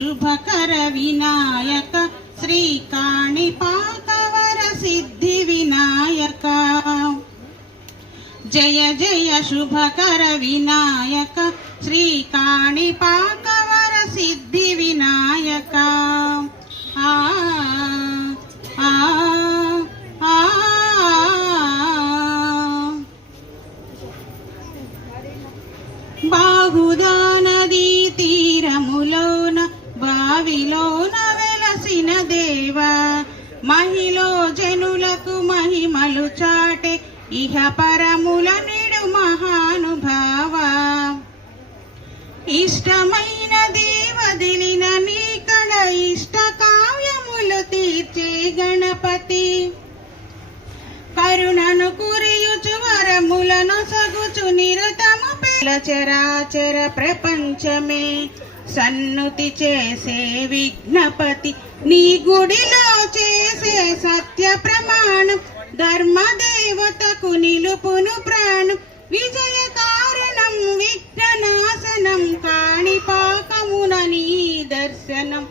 शुभकर विनायक श्री काणिपाकवर सिद्धि विनायक। जय जय शुभकर विनायक श्री काणिपाकवर सिद्धि विनायक। आ आ आ బాహుదా నదీ తీరములోన బావిలోన వెలసిన దేవా, మహిలో జనులకు మహిమలు చాటే ఇహ పరముల నిడు మహానుభావ। ఇష్టమైన దేవదిలిన నీకడ ఇష్ట కావ్యములు తీర్చే గణపతి, కరుణను కురియుచు వరములను సగుచు నిరతము చరాచర ప్రపంచమే సన్నుతి చేసే విఘ్నపతి, నీ గుడిలో చేసే సత్య ప్రమాణం ధర్మదేవతకు నిలుపును ప్రాణం। విజయ కారణం విఘ్ననాశనం కాణిపాకమున నీ దర్శనం।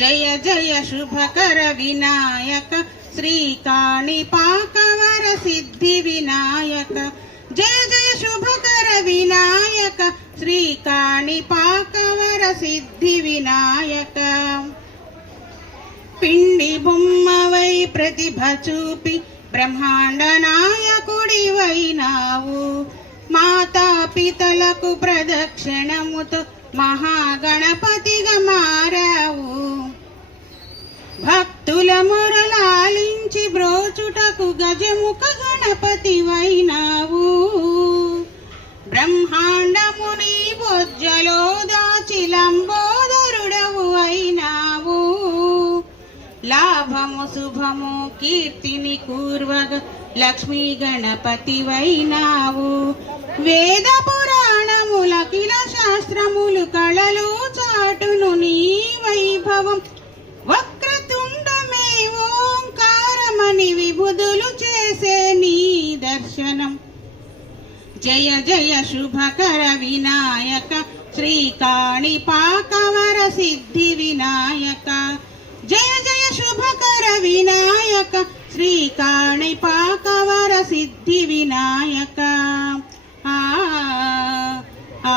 జయ జయ శుభకర వినాయక శ్రీ కాణిపాకవర సిద్ధి వినాయక। जय जय शुभकर विनायक श्री काणिपाकवर सिद्धि विनायक। पिंडी बొమ్మవై ప్రతిభ చూపి బ్రహ్మాండ నాయకుడివైనావు, మాతా పితలకు ప్రదక్షిణముతో మహాగణపతిగా మారావు। భక్తుల మొరలాలించి బ్రోచుటకు గజముఖ గణపతివైనావు, బ్రహ్మాండముని బొజ్జలో దాచి లంబోదరుడవు అయినావు। లాభము శుభము కీర్తిని కూర్వగ లక్ష్మీ గణపతివైనావు। వేద పురాణముల కిల శాస్త్రములు కళలు చాటును నీ వైభవం, వక్రతుండమే ఓంకారమని విభుదులు చేసే నీ దర్శనం। జయ జయ శుభకర వినాయక శ్రీ కాణిపాకవర సిద్ధి వినాయక। జయ జయ శుభకర వినాయక శ్రీ కాణిపాకవర సిద్ధి వినాయక। ఆ ఆ